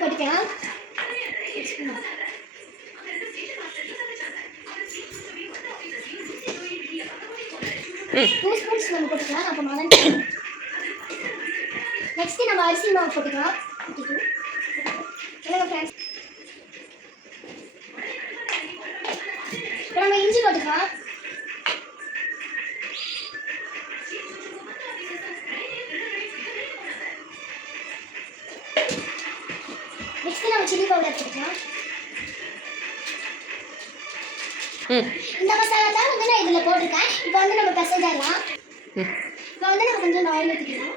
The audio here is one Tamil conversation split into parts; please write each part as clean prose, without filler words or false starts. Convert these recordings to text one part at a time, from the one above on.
போட்டுக்கலாம். 2 ஸ்பூன்ஸ் நம்ம போட்டுக்கலாம். அப்புறமா நெக்ஸ்ட் நம்ம அரிசி மாவு போட்டுக்கலாம். என்னங்க ஃப்ரெண்ட்ஸ், இப்போ நம்ம இஞ்சி போட்டுக்கலாம். நெக்ஸ்ட் நம்ம சில்லி பவுடர் போட்டுக்கலாம். இந்த மசாலா தான் வந்து நான் இதில் போட்டிருக்கேன். இப்போ வந்து நம்ம பிசைஞ்சிடலாம். இப்போ வந்து நம்ம கொஞ்சம் ஆயில் ஊற்றிக்கலாம்.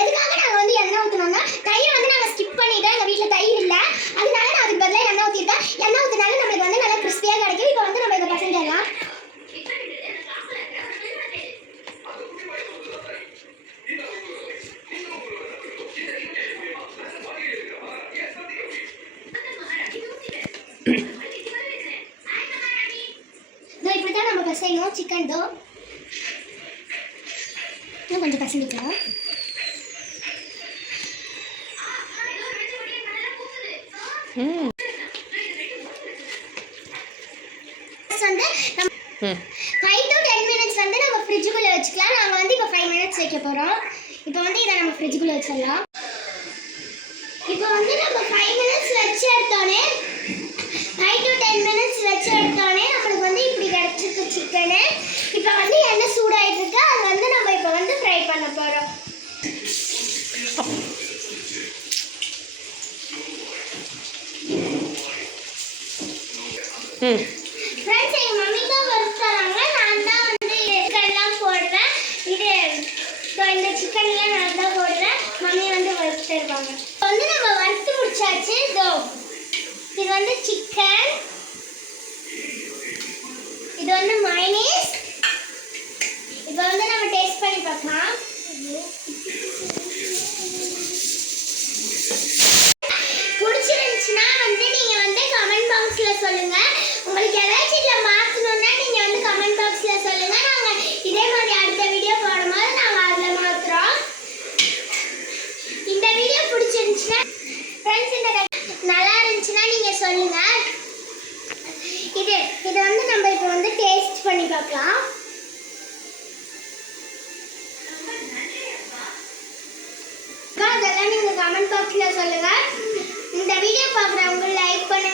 எதுக்காக நாங்கள் வந்து எண்ணெய் ஊற்றணும்னா, தயிர் வந்து நாங்கள் ஸ்கிப் பண்ணிட்டோம். எங்கள் வீட்டில் தயிர் இல்லை, அதனால நான் அதுக்கு பதிலாக எண்ணெய் ஊற்றிருக்கேன். எண்ணெய் ஊற்றினாலும் நம்மளுக்கு வந்து நல்லா கிறிஸ்பியாக கிடைக்கும். இப்போ வந்து நம்ம இதை பிசைஞ்சிடலாம். இப்படிதான் நம்ம பிசையணும். சிக்கன் தோ இன்னும் கொஞ்சம் பிசைஞ்சிக்கலாம். வந்து 5 to 10 மினிட்ஸ் வந்து நம்ம ஃப்ரிட்ஜுக்குள்ளே வச்சுக்கலாம். நாங்கள் வந்து இப்போ 5 மினிட்ஸ் வைக்க போகிறோம். இப்போ வந்து இதை நம்ம ஃப்ரிட்ஜுக்குள்ளே வச்சிடலாம். இப்போ வந்து நம்ம 5 மினிட்ஸ் வச்சு எடுத்தோடனே 5 to 10 மினிட்ஸ் வச்சு எடுத்தோடனே நம்மளுக்கு வந்து இப்படி கிடச்சிருக்கு சிக்கனு. இப்போ வந்து எண்ணெய் சூடாகிட்டு இருக்கு. அது வந்து நம்ம இப்போ வந்து ஃப்ரை பண்ண போகிறோம். ஃப்ரெண்ட்ஸ், எங்கள் மம்மி தான் வறுத்து தராங்க. நான் தான் வந்து சிக்கன்லாம் போடுறேன். இது இந்த சிக்கன்லாம் நான் தான் போடுறேன். மம்மி வந்து வறுத்து தருவாங்க. இப்போ வந்து நம்ம வறுத்து முடிச்சாச்சு. இது வந்து சிக்கன், இது வந்து மைனஸ். இப்போ வந்து நம்ம டேஸ்ட் பண்ணி பார்க்கலாம். பிடிச்சிருந்துச்சுன்னா வந்து நீங்கள் வந்து கமெண்ட் பாக்ஸில் சொல்லுங்கள். உங்களுக்கு ஏதாச்சும் இதில் மாற்றணுன்னா நீங்கள் வந்து கமெண்ட் பாக்ஸில் சொல்லுங்கள். நாங்கள் இதே மாதிரி அடுத்த வீடியோ போடும்போது நாங்கள் அதில் மாற்றுறோம். இந்த வீடியோ பிடிச்சிருந்துச்சுன்னா ஃப்ரெண்ட்ஸ், இந்த நல்லா இருந்துச்சுன்னா நீங்கள் சொல்லுங்கள். இதை வந்து நம்ம இப்போ வந்து டேஸ்ட் பண்ணி பார்க்கலாம். அதெல்லாம் நீங்கள் கமெண்ட் பாக்ஸில் சொல்லுங்கள். இந்த வீடியோ பார்க்குறவங்க லைக் பண்ணுங்கள்.